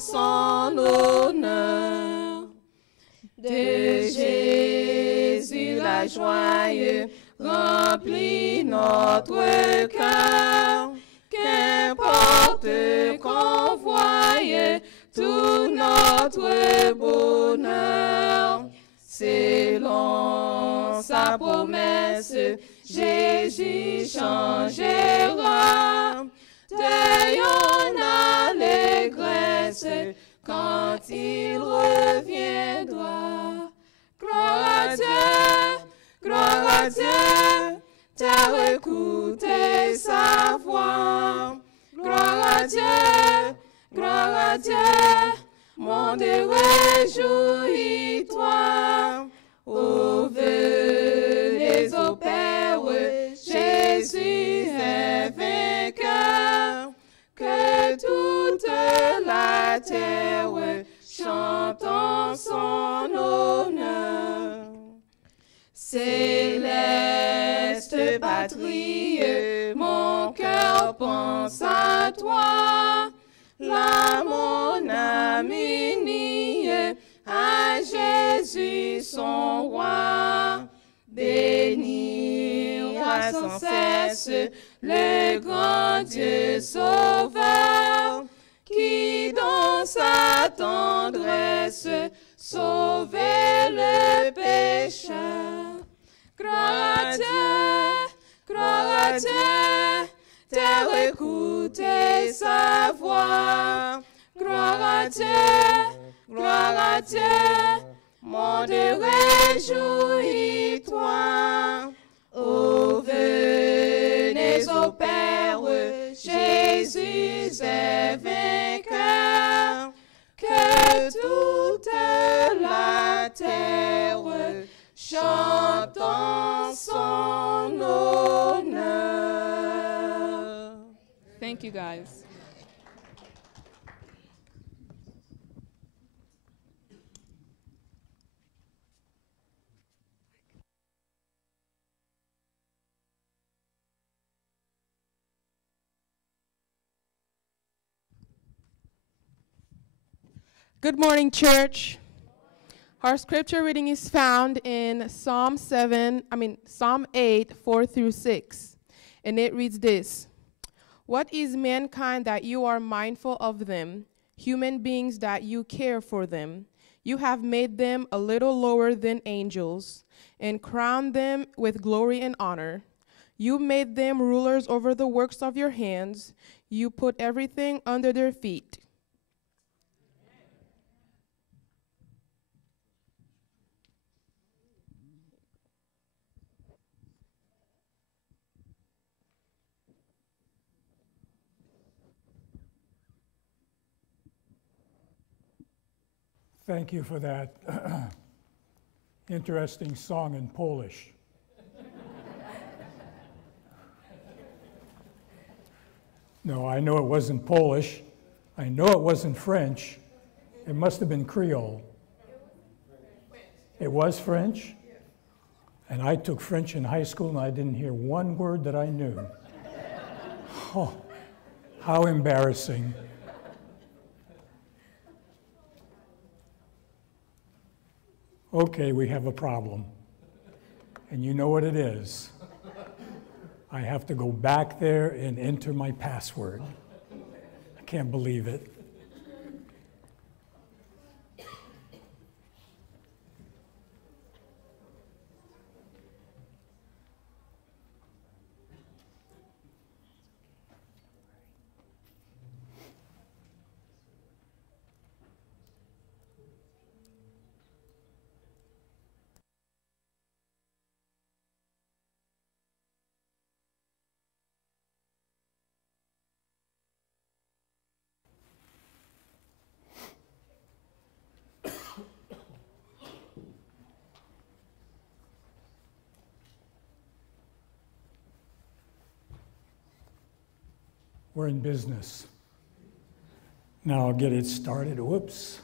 son honneur. De Jésus la joie remplit notre cœur. Qu'importe qu'on voie tout notre bonheur. Selon sa promesse, Jésus changera. Deuil en allégresse quand il reviendra. Gloire à Dieu, terre écoutez sa voix. Gloire à Dieu, monde réjouis-toi. Ô venez au Père, Jésus est vainqueur. Que toute la terre chante en son honneur. Céleste patrie, mon cœur pense à toi. Là, mon âme unie à Jésus son roi. Bénira sans cesse le grand Dieu sauveur, qui dans sa tendresse sauvait le pécheur. Gloire à Dieu, terre écoutez sa voix. Gloire à Dieu, monde réjouis-toi. Ô venez au Père, Jésus est vainqueur. Que toute la terre chante en son honneur. Thank you, guys. Good morning, church. Our scripture reading is found in Psalm 8, 4 through 6. And it reads this: What is mankind that you are mindful of them, human beings that you care for them? You have made them a little lower than angels, and crowned them with glory and honor. You made them rulers over the works of your hands. You put everything under their feet. Thank you for that interesting song in Polish. No, I know it wasn't Polish. I know it wasn't French. It must have been Creole. It was French? And I took French in high school and I didn't hear one word that I knew. Oh, how embarrassing. Okay, we have a problem. And you know what it is. I have to go back there and enter my password. I can't believe it. We're in business. Now I'll get it started. Whoops.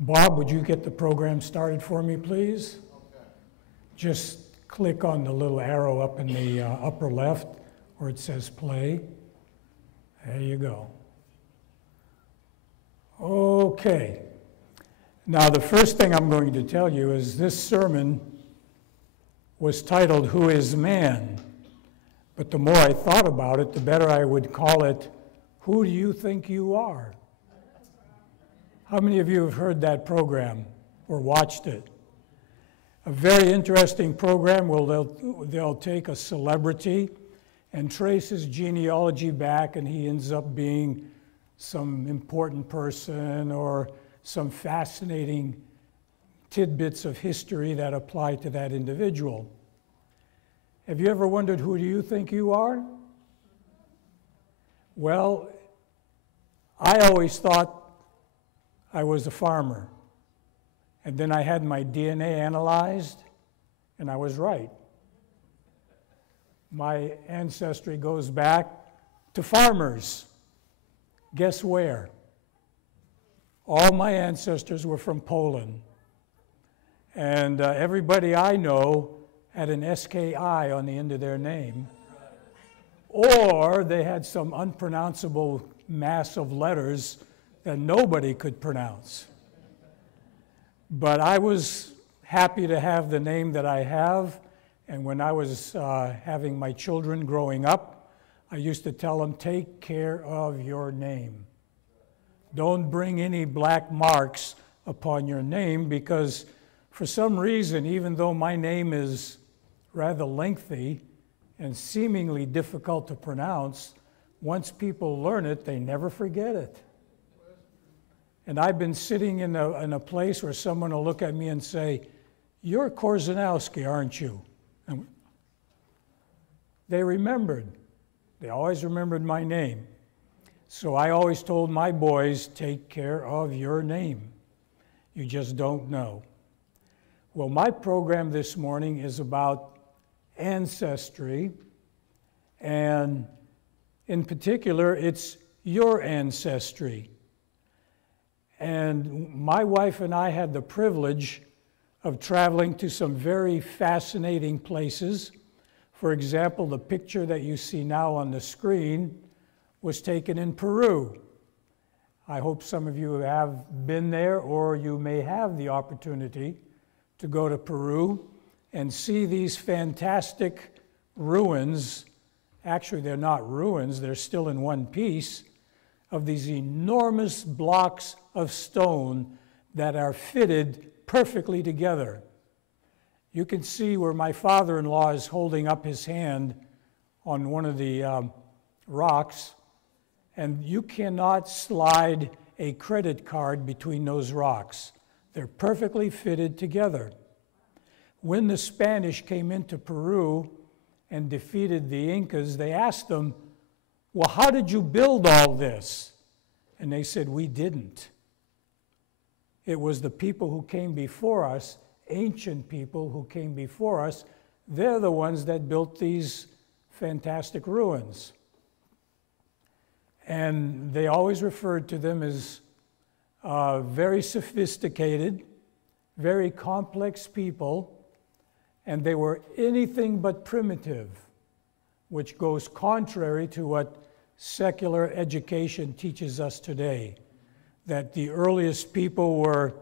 Bob, would you get the program started for me, please? Okay. Just click on the little arrow up in the upper left where it says play, There you go. Okay. Now, the first thing I'm going to tell you is this sermon was titled, Who is Man? But the more I thought about it, the better I would call it, Who do you think you are? How many of you have heard that program or watched it? A very interesting program where they'll take a celebrity and trace his genealogy back, and he ends up being some important person or some fascinating tidbits of history that apply to that individual. Have you ever wondered, who do you think you are? Well, I always thought I was a farmer. And then I had my DNA analyzed, and I was right. My ancestry goes back to farmers. Guess where? All my ancestors were from Poland. And everybody I know had an SKI on the end of their name. Or they had some unpronounceable mass of letters that nobody could pronounce. But I was happy to have the name that I have. And when I was having my children growing up, I used to tell them, take care of your name. Don't bring any black marks upon your name, because for some reason, even though my name is rather lengthy and seemingly difficult to pronounce, once people learn it, they never forget it. And I've been sitting in a place where someone will look at me and say, you're Korzyniowski, aren't you? And they remembered. They always remembered my name. So I always told my boys, take care of your name. You just don't know. Well, my program this morning is about ancestry, and in particular, it's your ancestry. And my wife and I had the privilege of traveling to some very fascinating places. For example, the picture that you see now on the screen was taken in Peru. I hope some of you have been there, or you may have the opportunity to go to Peru and see these fantastic ruins. Actually, they're not ruins, they're still in one piece, of these enormous blocks of stone that are fitted perfectly together. You can see where my father-in-law is holding up his hand on one of the rocks, and you cannot slide a credit card between those rocks. They're perfectly fitted together. When the Spanish came into Peru and defeated the Incas, they asked them, well, how did you build all this? And they said, we didn't. It was the people who came before us, ancient people who came before us. They're the ones that built these fantastic ruins. And they always referred to them as very sophisticated, very complex people, and they were anything but primitive, which goes contrary to what secular education teaches us today, that the earliest people were,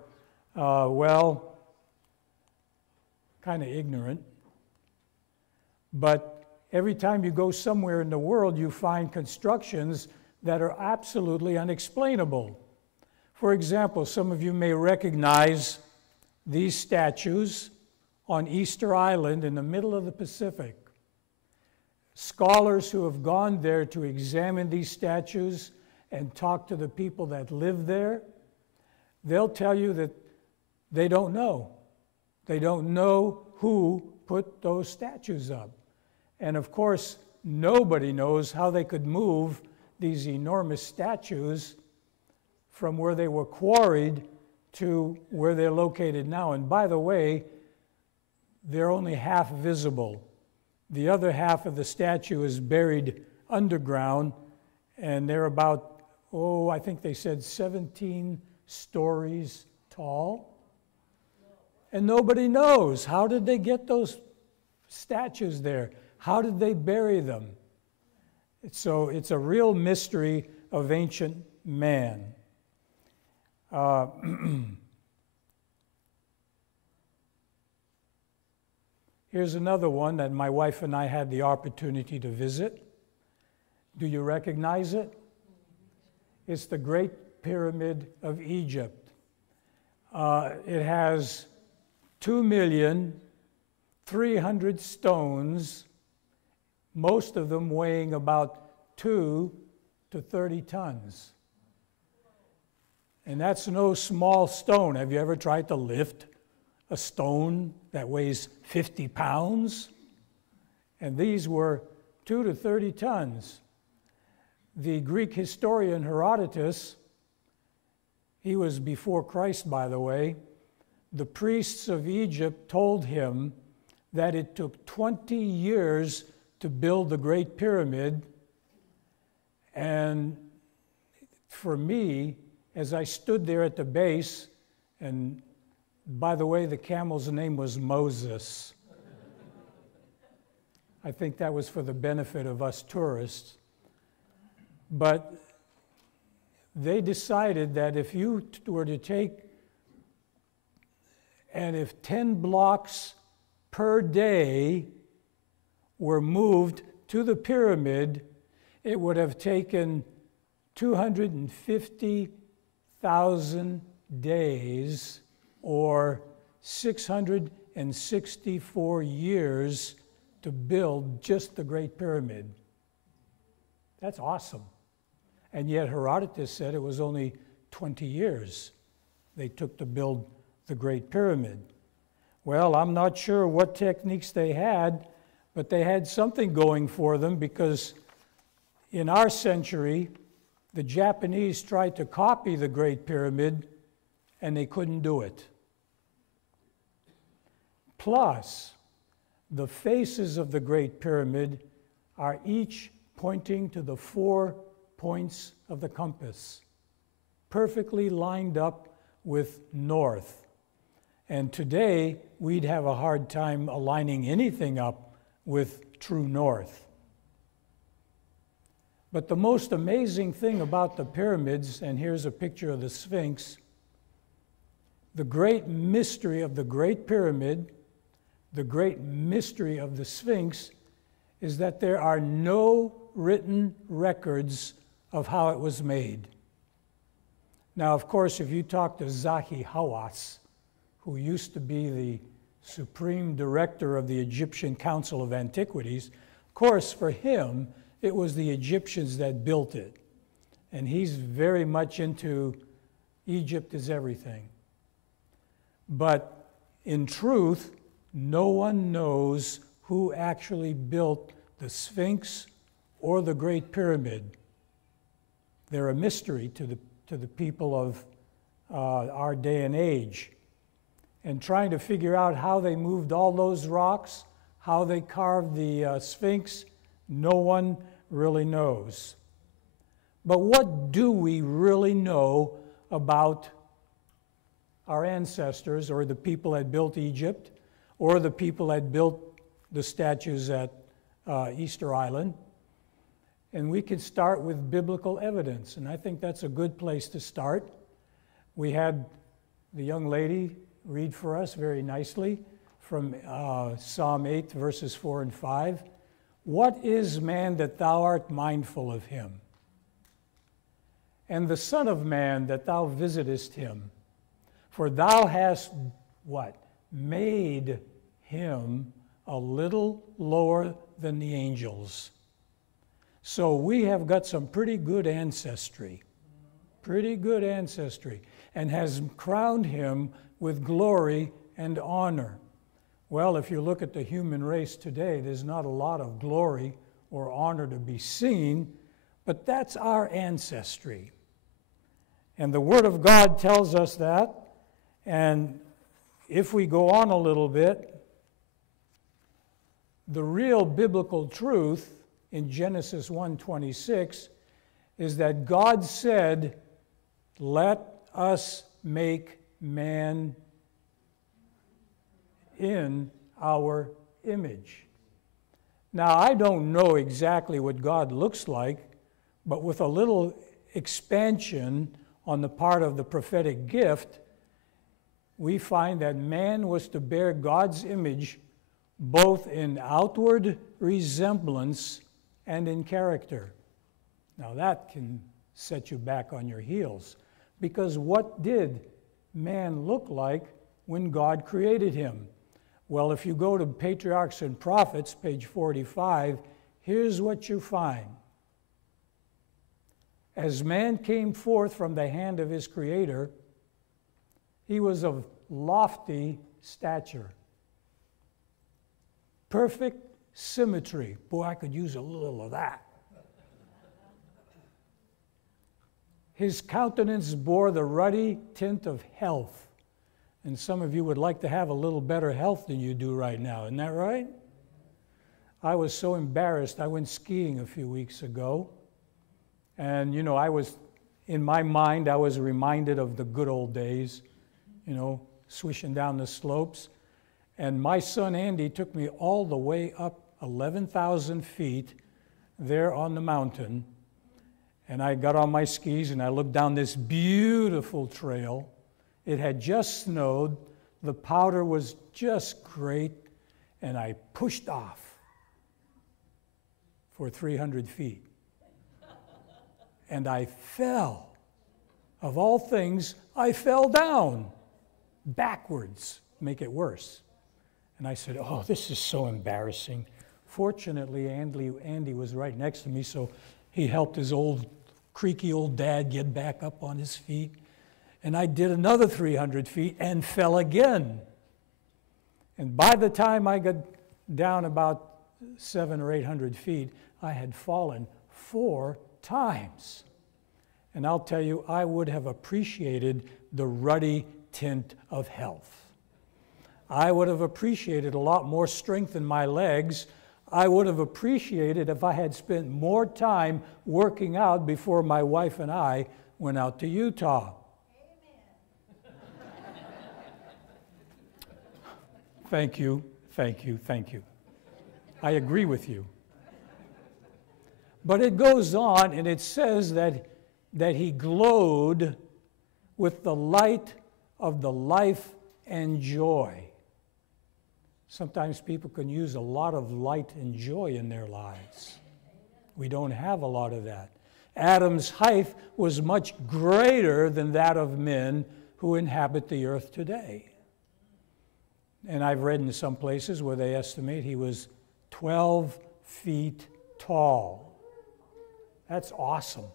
kind of ignorant. But every time you go somewhere in the world, you find constructions that are absolutely unexplainable. For example, some of you may recognize these statues on Easter Island in the middle of the Pacific. Scholars who have gone there to examine these statues and talk to the people that live there, they'll tell you that they don't know. They don't know who put those statues up. And of course, nobody knows how they could move these enormous statues from where they were quarried to where they're located now. And by the way, they're only half visible. The other half of the statue is buried underground, and they're about, I think they said 17 stories tall. And nobody knows. How did they get those statues there? How did they bury them? So it's a real mystery of ancient man. Here's another one that my wife and I had the opportunity to visit. Do you recognize it? It's the Great Pyramid of Egypt. It has 2,300,000 stones, most of them weighing about 2 to 30 tons. And that's no small stone. Have you ever tried to lift a stone that weighs 50 pounds? And these were 2 to 30 tons. The Greek historian Herodotus, he was before Christ, by the way, the priests of Egypt told him that it took 20 years to build the Great Pyramid. And for me, as I stood there at the base, and by the way, the camel's name was Moses. I think that was for the benefit of us tourists. But they decided that if you were to take, and if 10 blocks per day were moved to the pyramid, it would have taken 250,000 days or 664 years to build just the Great Pyramid. That's awesome. And yet Herodotus said it was only 20 years they took to build the Great Pyramid. Well, I'm not sure what techniques they had, but they had something going for them, because in our century, the Japanese tried to copy the Great Pyramid, and they couldn't do it. Plus, the faces of the Great Pyramid are each pointing to the 4 points of the compass, perfectly lined up with north. And today, we'd have a hard time aligning anything up with true north. But the most amazing thing about the pyramids, and here's a picture of the Sphinx, the great mystery of the Great Pyramid, the great mystery of the Sphinx, is that there are no written records of how it was made. Now, of course, if you talk to Zahi Hawass, who used to be the supreme director of the Egyptian Council of Antiquities, of course, for him, it was the Egyptians that built it. And he's very much into Egypt is everything. But in truth, no one knows who actually built the Sphinx or the Great Pyramid. They're a mystery to the people of our day and age. And trying to figure out how they moved all those rocks, how they carved the Sphinx, no one really knows. But what do we really know about our ancestors, or the people that built Egypt, or the people that built the statues at Easter Island? And we could start with biblical evidence, and I think that's a good place to start. We had the young lady read for us very nicely from Psalm 8, verses 4 and 5. What is man that thou art mindful of him? And the Son of Man that thou visitest him? For thou hast, what? Made him a little lower than the angels. So we have got some pretty good ancestry, and has crowned him with glory and honor. Well, if you look at the human race today, there's not a lot of glory or honor to be seen, but that's our ancestry. And the Word of God tells us that. And if we go on a little bit, the real biblical truth in Genesis 1:26 is that God said, "Let us make man in our image." Now, I don't know exactly what God looks like, but with a little expansion on the part of the prophetic gift, we find that man was to bear God's image both in outward resemblance and in character. Now, that can set you back on your heels, because what did man look like when God created him? Well, if you go to Patriarchs and Prophets, page 45, here's what you find. As man came forth from the hand of his Creator, he was of lofty stature, perfect symmetry. Boy, I could use a little of that. His countenance bore the ruddy tint of health. And some of you would like to have a little better health than you do right now. Isn't that right? I was so embarrassed. I went skiing a few weeks ago. And, in my mind, I was reminded of the good old days, swishing down the slopes. And my son Andy took me all the way up 11,000 feet there on the mountain. And I got on my skis and I looked down this beautiful trail. It had just snowed. The powder was just great. And I pushed off for 300 feet. And I fell. Of all things, I fell down backwards, make it worse. And I said, oh, this is so embarrassing. Fortunately, Andy was right next to me, so he helped his creaky old dad get back up on his feet. And I did another 300 feet and fell again. And by the time I got down about 700 or 800 feet, I had fallen 4 times. And I'll tell you, I would have appreciated the ruddy tint of health. I would have appreciated a lot more strength in my legs. I would have appreciated if I had spent more time working out before my wife and I went out to Utah. Thank you, thank you, thank you. I agree with you. But it goes on and it says that he glowed with the light of the life and joy. Sometimes people can use a lot of light and joy in their lives. We don't have a lot of that. Adam's height was much greater than that of men who inhabit the earth today. And I've read in some places where they estimate he was 12 feet tall. That's awesome.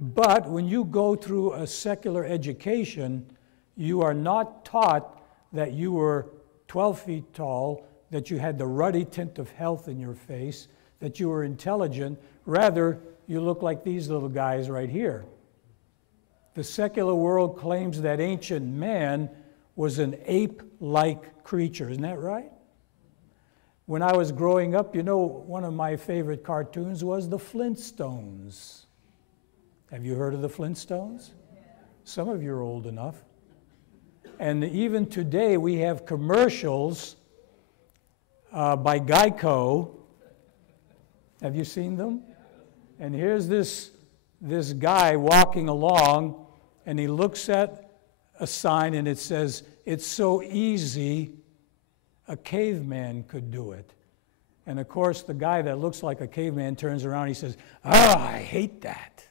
But when you go through a secular education, you are not taught that you were 12 feet tall, that you had the ruddy tint of health in your face, that you were intelligent. Rather, you look like these little guys right here. The secular world claims that ancient man was an ape-like creature. Isn't that right? When I was growing up, one of my favorite cartoons was the Flintstones. Have you heard of the Flintstones? Some of you are old enough. And even today, we have commercials by Geico. Have you seen them? And here's this guy walking along, and he looks at a sign, and it says, "It's so easy, a caveman could do it." And of course, the guy that looks like a caveman turns around, and he says, I hate that.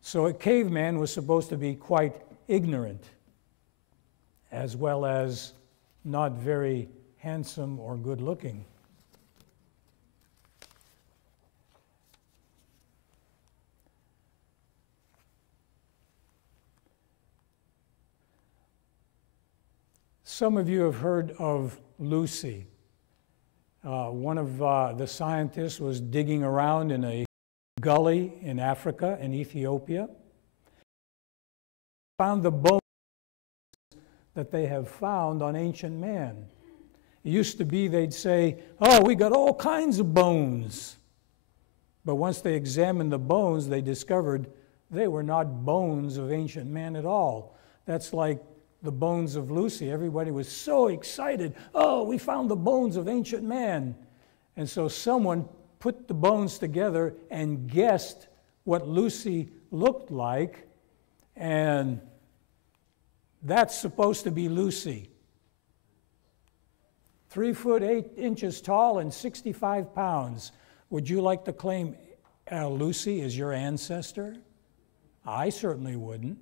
So a caveman was supposed to be quite ignorant, as well as not very handsome or good looking. Some of you have heard of Lucy. One of the scientists was digging around in a gully in Africa, in Ethiopia, found the bones that they have found on ancient man. It used to be they'd say, oh, we got all kinds of bones. But once they examined the bones, they discovered they were not bones of ancient man at all. That's like the bones of Lucy. Everybody was so excited. Oh, we found the bones of ancient man. And so someone put the bones together and guessed what Lucy looked like, and that's supposed to be Lucy. 3 foot 8 inches tall and 65 pounds. Would you like to claim Lucy as your ancestor? I certainly wouldn't.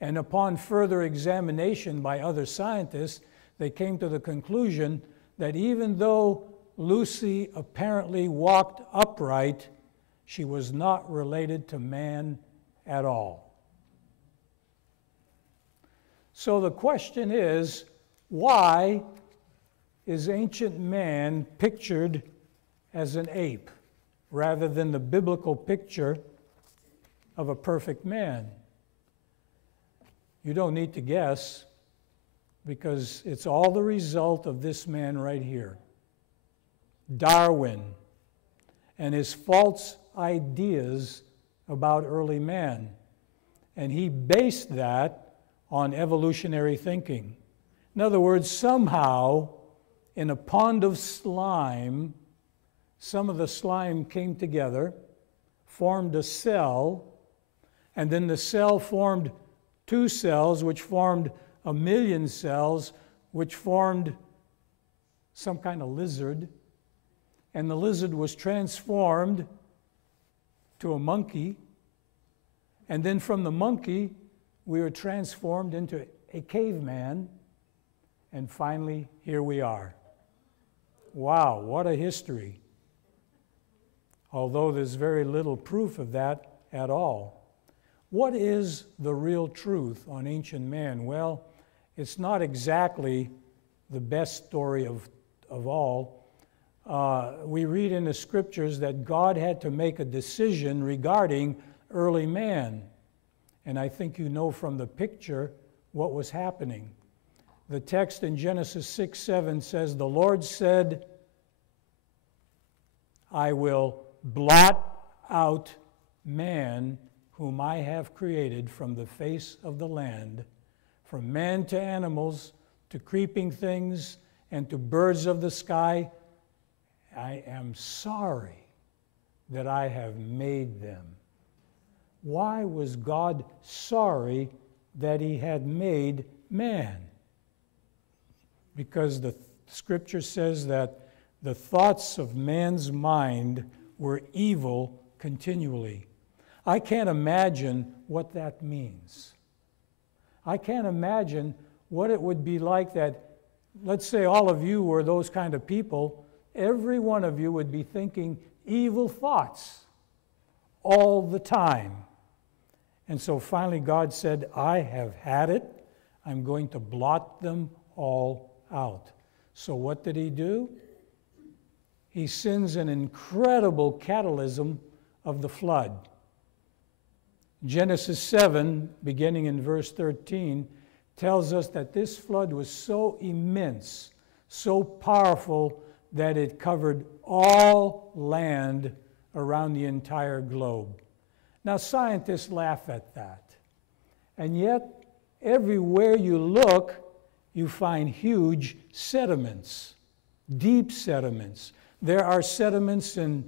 And upon further examination by other scientists, they came to the conclusion that even though Lucy apparently walked upright, she was not related to man at all. So the question is, why is ancient man pictured as an ape rather than the biblical picture of a perfect man? You don't need to guess, because it's all the result of this man right here, Darwin, and his false ideas about early man. And he based that on evolutionary thinking. In other words, somehow in a pond of slime, some of the slime came together, formed a cell, and then the cell formed 2 cells, which formed 1,000,000 cells, which formed some kind of lizard. And the lizard was transformed to a monkey. And then from the monkey, we were transformed into a caveman. And finally, here we are. Wow, what a history. Although there's very little proof of that at all. What is the real truth on ancient man? Well, it's not exactly the best story of all. We read in the scriptures that God had to make a decision regarding early man. And I think you know from the picture what was happening. The text in Genesis 6:7 says, "The Lord said, I will blot out man whom I have created from the face of the land, from man to animals, to creeping things, and to birds of the sky. I am sorry that I have made them." Why was God sorry that he had made man? Because the scripture says that the thoughts of man's mind were evil continually. I can't imagine what that means. I can't imagine what it would be like that, let's say all of you were those kind of people, every one of you would be thinking evil thoughts all the time. And so finally God said, I have had it. I'm going to blot them all out. So what did he do? He sends an incredible catalysm of the flood. Genesis 7, beginning in verse 13, tells us that this flood was so immense, so powerful, that it covered all land around the entire globe. Now, scientists laugh at that. And yet, everywhere you look, you find huge sediments, deep sediments. There are sediments in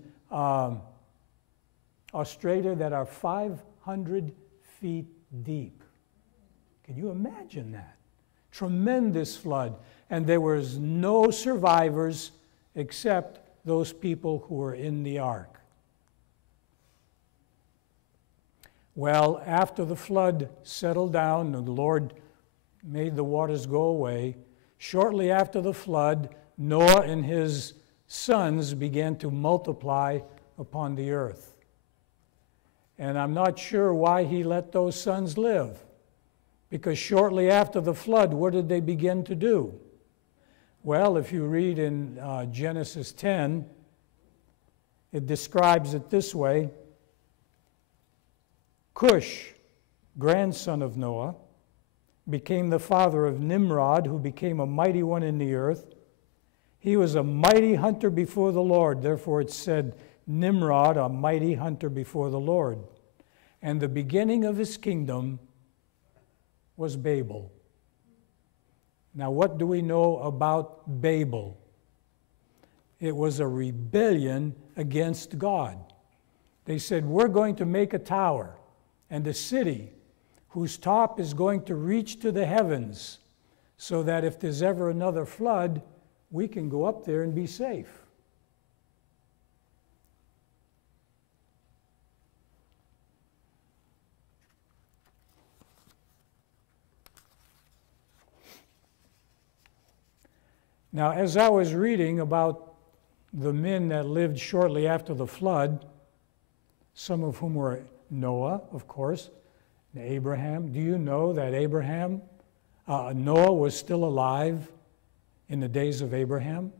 Australia that are 500 feet deep. Can you imagine that? Tremendous flood. And there was no survivors except those people who were in the ark. Well, after the flood settled down and the Lord made the waters go away, shortly after the flood, Noah and his sons began to multiply upon the earth. And I'm not sure why he let those sons live, because shortly after the flood, what did they begin to do? Well, if you read in Genesis 10, it describes it this way. Cush, grandson of Noah, became the father of Nimrod, who became a mighty one in the earth. He was a mighty hunter before the Lord. Therefore it said, Nimrod, a mighty hunter before the Lord. And the beginning of his kingdom was Babel. Now, what do we know about Babel? It was a rebellion against God. They said, we're going to make a tower and a city whose top is going to reach to the heavens so that if there's ever another flood, we can go up there and be safe. Now, as I was reading about the men that lived shortly after the flood, some of whom were Noah, of course, and Abraham. Do you know that Noah was still alive in the days of Abraham?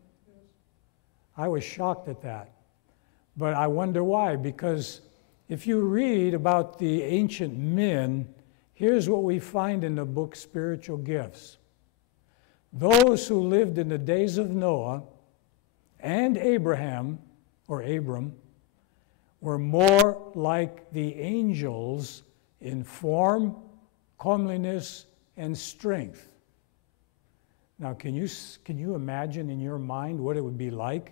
I was shocked at that. But I wonder why, because if you read about the ancient men, here's what we find in the book Spiritual Gifts. Those who lived in the days of Noah and Abraham, or Abram, were more like the angels in form, comeliness, and strength. Now, can you imagine in your mind what it would be like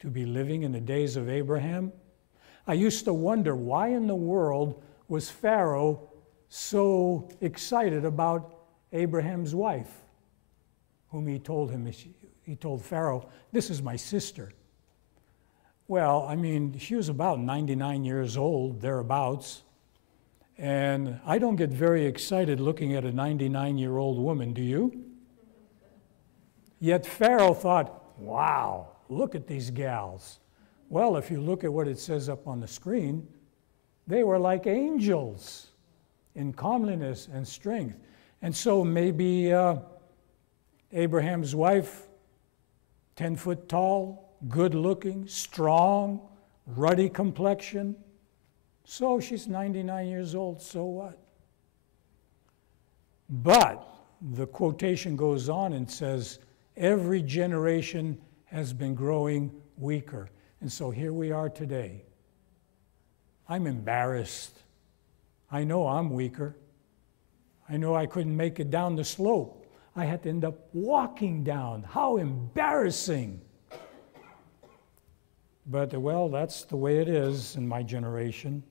to be living in the days of Abraham? I used to wonder, why in the world was Pharaoh so excited about Abraham's wife, whom he told Pharaoh, this is my sister. Well, I mean, she was about 99 years old, thereabouts, and I don't get very excited looking at a 99-year-old woman, do you? Yet Pharaoh thought, wow, look at these gals. Well, if you look at what it says up on the screen, they were like angels in comeliness and strength. And so maybe Abraham's wife, 10 foot tall, good looking, strong, ruddy complexion. So she's 99 years old, so what? But the quotation goes on and says, every generation has been growing weaker. And so here we are today. I'm embarrassed. I know I'm weaker. I know I couldn't make it down the slope. I had to end up walking down. How embarrassing. But, well, that's the way it is in my generation.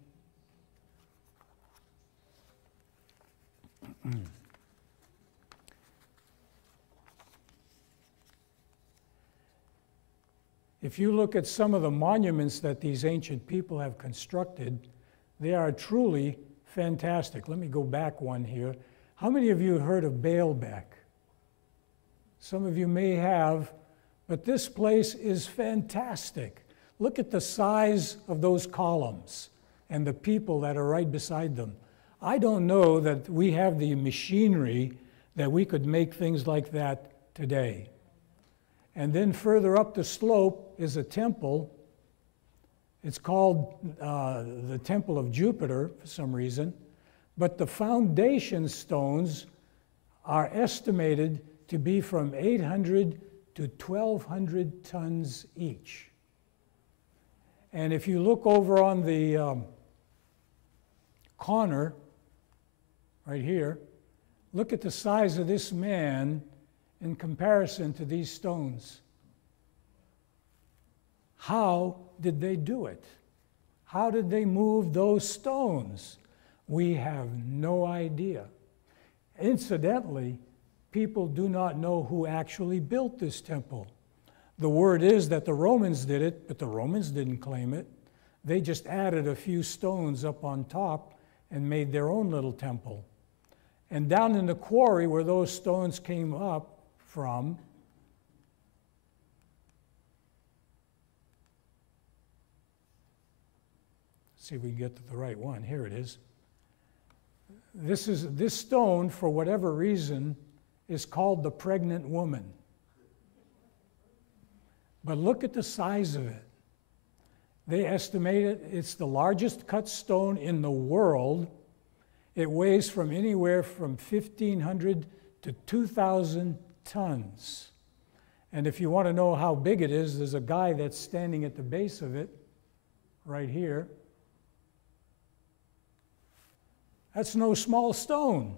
If you look at some of the monuments that these ancient people have constructed, they are truly fantastic. Let me go back one here. How many of you heard of Baalbek? Some of you may have, but this place is fantastic. Look at the size of those columns and the people that are right beside them. I don't know that we have the machinery that we could make things like that today. And then further up the slope is a temple. It's called the Temple of Jupiter for some reason. But the foundation stones are estimated to be from 800 to 1,200 tons each. And if you look over on the corner, right here, look at the size of this man in comparison to these stones. How did they do it? How did they move those stones? We have no idea. Incidentally, people do not know who actually built this temple. The word is that the Romans did it, but the Romans didn't claim it. They just added a few stones up on top and made their own little temple. And down in the quarry where those stones came up from, see if we can get to the right one. Here it is. This stone, for whatever reason, is called the pregnant woman. But look at the size of it. They estimate it's the largest cut stone in the world. It weighs from anywhere from 1,500 to 2,000 tons. And if you want to know how big it is, there's a guy that's standing at the base of it, right here. That's no small stone.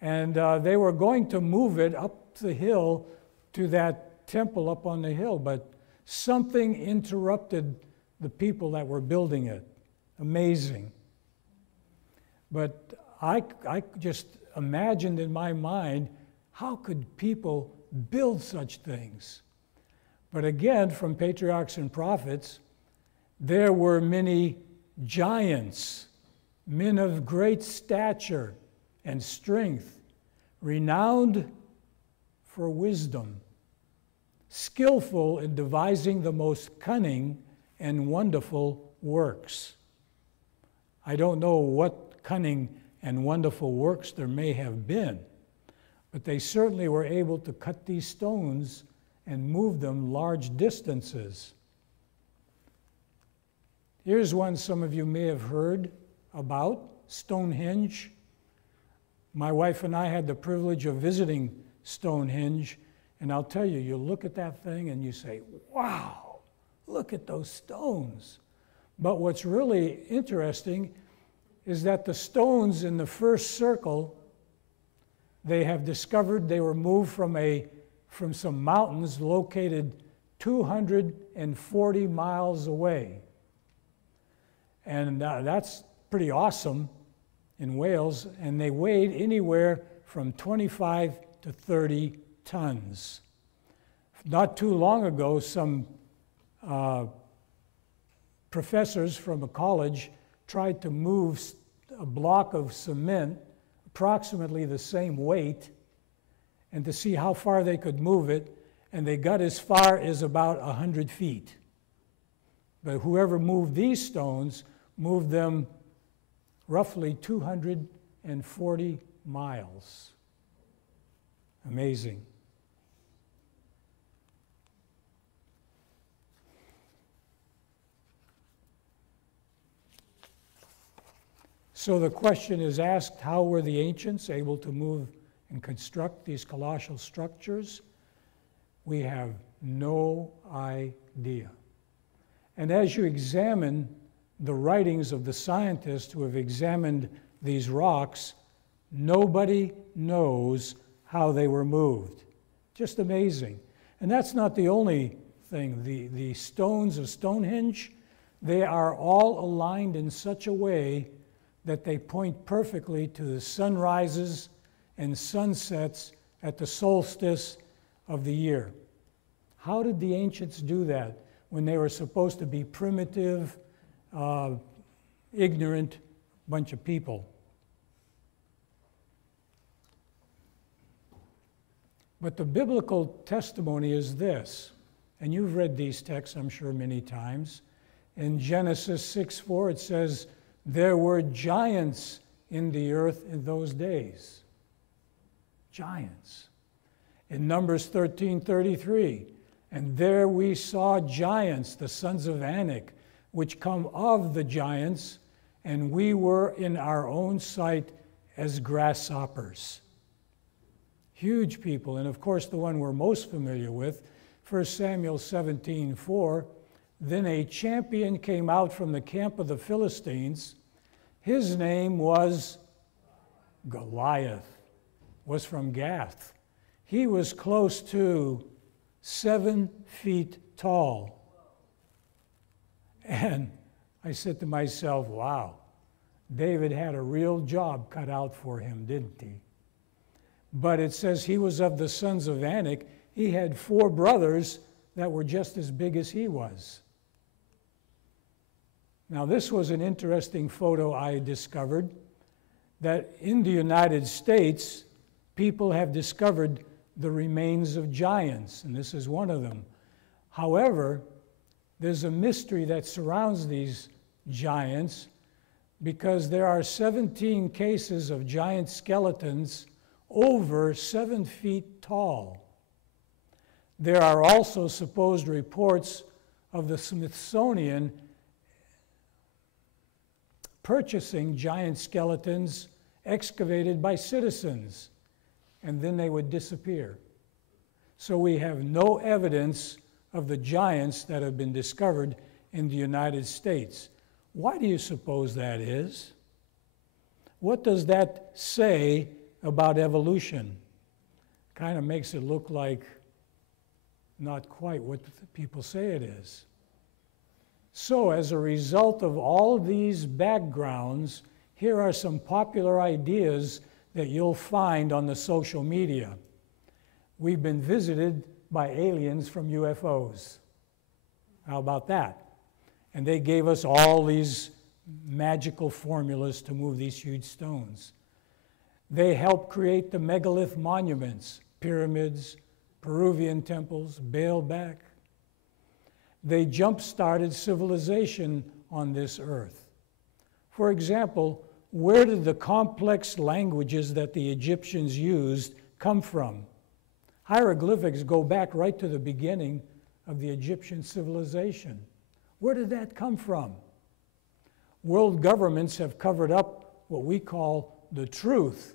And they were going to move it up the hill to that temple up on the hill, but something interrupted the people that were building it. Amazing. But I just imagined in my mind, how could people build such things? But again, from Patriarchs and Prophets, there were many giants, men of great stature and strength, renowned for wisdom, skillful in devising the most cunning and wonderful works. I don't know what cunning and wonderful works there may have been, but they certainly were able to cut these stones and move them large distances. Here's one some of you may have heard about, Stonehenge. My wife and I had the privilege of visiting Stonehenge, and I'll tell you, you look at that thing and you say, wow, look at those stones. But what's really interesting is that the stones in the first circle, they have discovered they were moved from some mountains located 240 miles away. And that's pretty awesome in Wales, and they weighed anywhere from 25 to 30 tons. Not too long ago, some professors from a college tried to move a block of cement approximately the same weight and to see how far they could move it, and they got as far as about 100 feet. But whoever moved these stones moved them roughly 240 miles. Amazing. So the question is asked, how were the ancients able to move and construct these colossal structures? We have no idea. And as you examine the writings of the scientists who have examined these rocks, nobody knows how they were moved. Just amazing. And that's not the only thing. The stones of Stonehenge, they are all aligned in such a way that they point perfectly to the sunrises and sunsets at the solstice of the year. How did the ancients do that when they were supposed to be primitive, ignorant bunch of people? But the biblical testimony is this, and you've read these texts, I'm sure, many times. In Genesis 6:4, it says, there were giants in the earth in those days. Giants. In Numbers 13:33, and there we saw giants, the sons of Anak, which come of the giants, and we were in our own sight as grasshoppers. Huge people. And of course, the one we're most familiar with, 1 Samuel 17:4, then a champion came out from the camp of the Philistines. His name was Goliath, was from Gath. He was close to 7 feet tall. And I said to myself, wow, David had a real job cut out for him, didn't he? But it says he was of the sons of Anak. He had 4 brothers that were just as big as he was. Now, this was an interesting photo I discovered, that in the United States, people have discovered the remains of giants, and this is one of them. However, there's a mystery that surrounds these giants because there are 17 cases of giant skeletons over 7 feet tall. There are also supposed reports of the Smithsonian purchasing giant skeletons excavated by citizens, and then they would disappear. So we have no evidence of the giants that have been discovered in the United States. Why do you suppose that is? What does that say about evolution. Kind of makes it look like not quite what people say it is. So as a result of all these backgrounds, here are some popular ideas that you'll find on the social media. We've been visited by aliens from UFOs. How about that? And they gave us all these magical formulas to move these huge stones. They helped create the megalith monuments, pyramids, Peruvian temples, Baalbek. They jump-started civilization on this earth. For example, where did the complex languages that the Egyptians used come from? Hieroglyphics go back right to the beginning of the Egyptian civilization. Where did that come from? World governments have covered up what we call the truth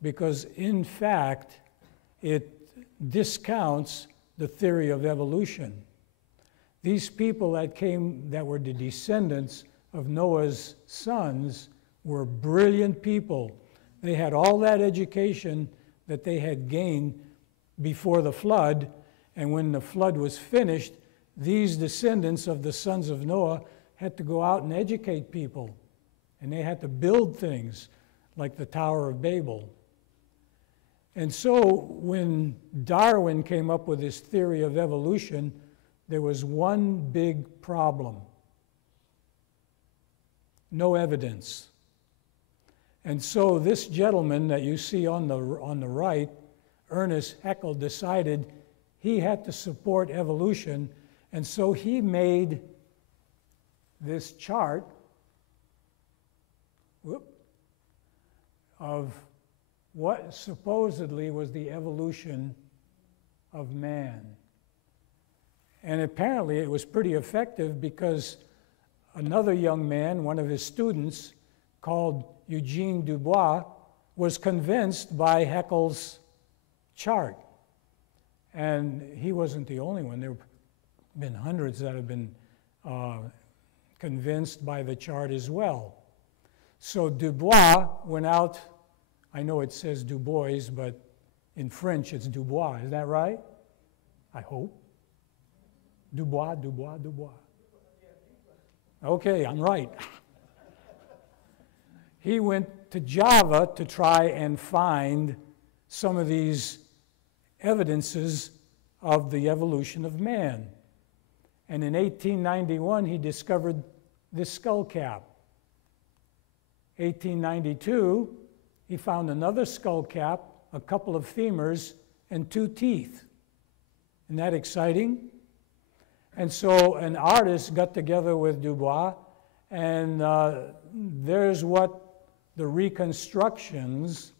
because, in fact, it discounts the theory of evolution. These people that were the descendants of Noah's sons were brilliant people. They had all that education that they had gained before the flood, and when the flood was finished, these descendants of the sons of Noah had to go out and educate people, and they had to build things like the Tower of Babel. And so when Darwin came up with his theory of evolution, there was one big problem: no evidence. And so this gentleman that you see on the right, Ernest Haeckel, decided he had to support evolution, and so he made this chart of what supposedly was the evolution of man. And apparently it was pretty effective because another young man, one of his students, called Eugene Dubois, was convinced by Haeckel's chart. And he wasn't the only one. There have been hundreds that have been convinced by the chart as well. So Dubois went out. I know it says Du Bois, but in French it's Dubois. Is that right? I hope. Dubois, Dubois, Dubois. Okay, I'm right. He went to Java to try and find some of these evidences of the evolution of man. And in 1891, he discovered this skull cap. 1892, he found another skull cap, a couple of femurs, and 2 teeth. Isn't that exciting? And so an artist got together with Dubois, and there's what the reconstructions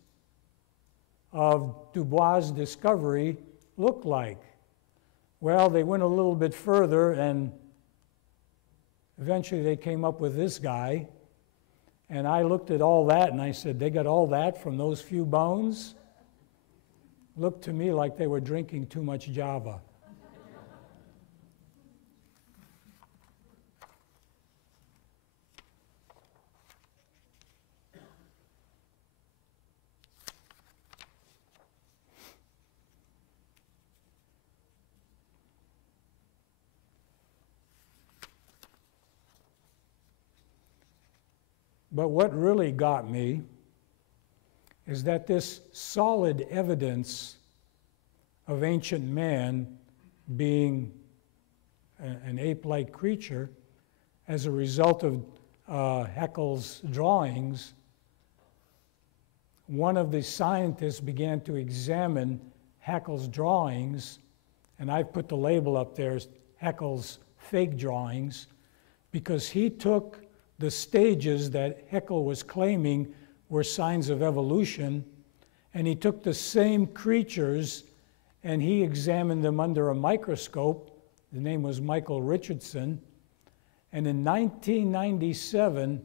of Dubois' discovery looked like. Well, they went a little bit further, and eventually they came up with this guy. And I looked at all that, and I said, they got all that from those few bones? Looked to me like they were drinking too much Java. But what really got me is that this solid evidence of ancient man being an ape-like creature as a result of Haeckel's drawings, one of the scientists began to examine Haeckel's drawings, and I've put the label up there as Haeckel's fake drawings, because he took the stages that Haeckel was claiming were signs of evolution, and he took the same creatures and he examined them under a microscope. The name was Michael Richardson. And in 1997,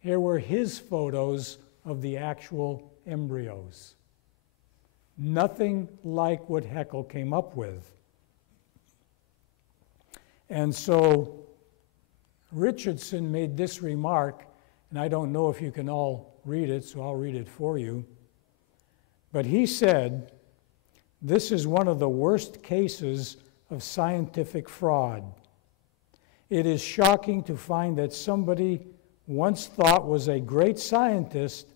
here were his photos of the actual embryos. Nothing like what Haeckel came up with. And so Richardson made this remark and I don't know if you can all read it, so I'll read it for you. But he said, "This is one of the worst cases of scientific fraud. It is shocking to find that somebody once thought was a great scientist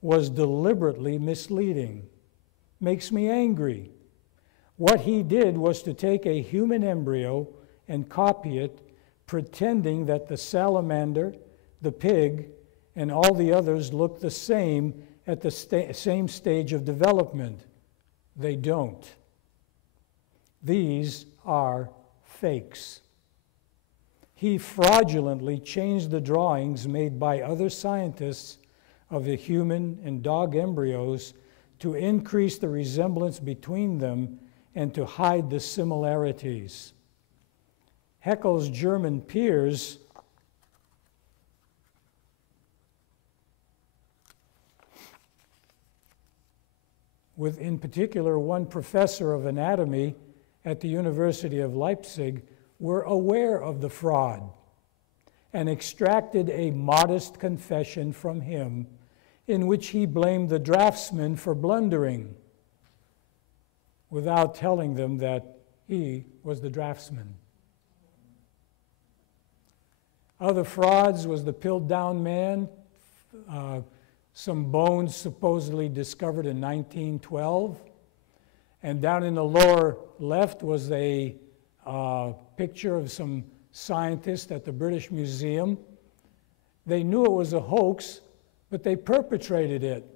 was deliberately misleading. Makes me angry. What he did was to take a human embryo and copy it, pretending that the salamander, the pig, and all the others look the same at the same stage of development. They don't. These are fakes. He fraudulently changed the drawings made by other scientists of the human and dog embryos to increase the resemblance between them and to hide the similarities. Haeckel's German peers with, in particular, one professor of anatomy at the University of Leipzig, were aware of the fraud and extracted a modest confession from him in which he blamed the draftsman for blundering without telling them that he was the draftsman. Other frauds was the Piltdown man, some bones supposedly discovered in 1912. And down in the lower left was a picture of some scientists at the British Museum. They knew it was a hoax, but they perpetrated it.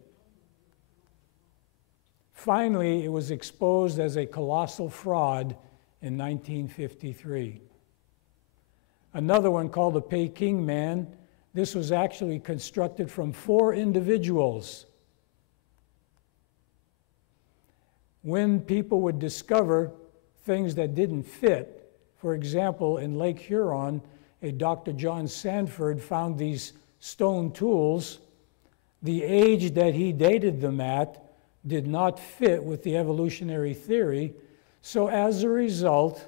Finally, it was exposed as a colossal fraud in 1953. Another one called the Peking Man. This was actually constructed from 4 individuals. When people would discover things that didn't fit, for example, in Lake Huron, a Dr. John Sanford found these stone tools. The age that he dated them at did not fit with the evolutionary theory, so as a result,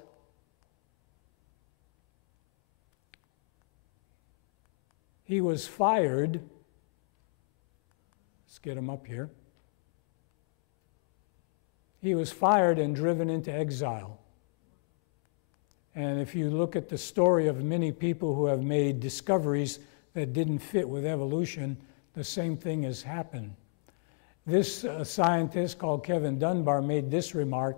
he was fired. Let's get him up here. He was fired and driven into exile. And if you look at the story of many people who have made discoveries that didn't fit with evolution, the same thing has happened. This scientist called Kevin Dunbar made this remark: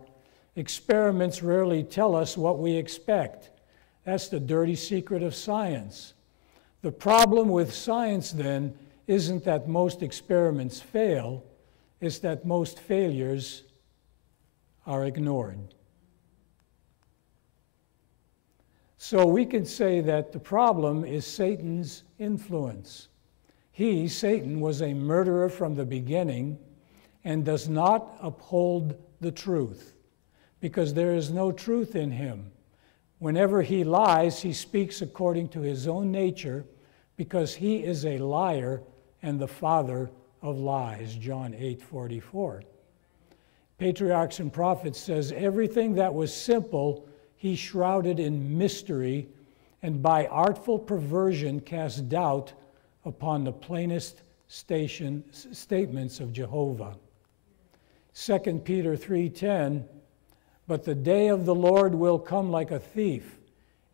"Experiments rarely tell us what we expect. That's the dirty secret of science." The problem with science, then, isn't that most experiments fail, it's that most failures are ignored. So we can say that the problem is Satan's influence. He, Satan, was a murderer from the beginning and does not uphold the truth because there is no truth in him. Whenever he lies, he speaks according to his own nature because he is a liar and the father of lies, John 8:44. Patriarchs and Prophets says, everything that was simple he shrouded in mystery and by artful perversion cast doubt upon the plainest statements of Jehovah. 2 Peter 3:10, but the day of the Lord will come like a thief,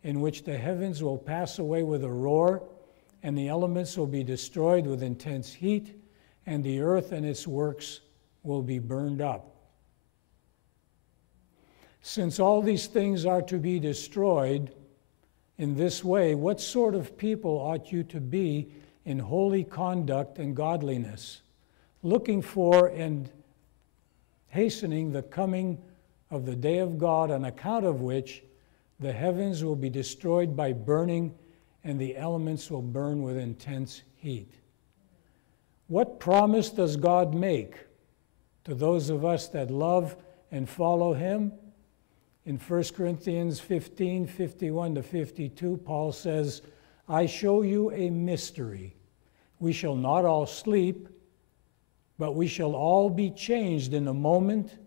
in which the heavens will pass away with a roar, and the elements will be destroyed with intense heat, and the earth and its works will be burned up. Since all these things are to be destroyed in this way, what sort of people ought you to be in holy conduct and godliness, looking for and hastening the coming of the day of God, on account of which the heavens will be destroyed by burning and the elements will burn with intense heat? What promise does God make to those of us that love and follow him? In 1 Corinthians 15:51-52, Paul says, I show you a mystery. We shall not all sleep, but we shall all be changed in a moment,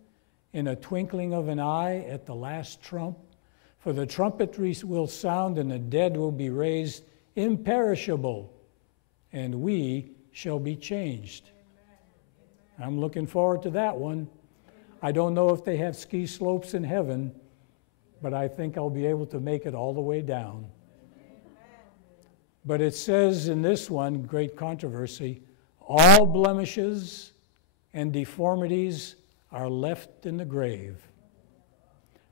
in a twinkling of an eye, at the last trump. For the trumpet will sound, and the dead will be raised imperishable, and we shall be changed. I'm looking forward to that one. I don't know if they have ski slopes in heaven, but I think I'll be able to make it all the way down. But it says in this one, great controversy, all blemishes and deformities are left in the grave.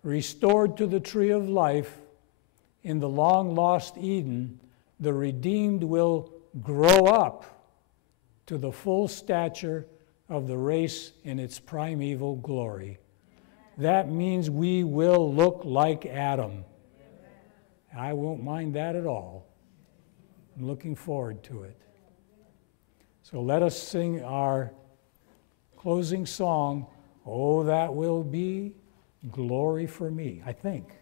Restored to the tree of life, in the long-lost Eden, the redeemed will grow up to the full stature of the race in its primeval glory. That means we will look like Adam. I won't mind that at all. I'm looking forward to it. So let us sing our closing song, "Oh, that will be glory for me," I think.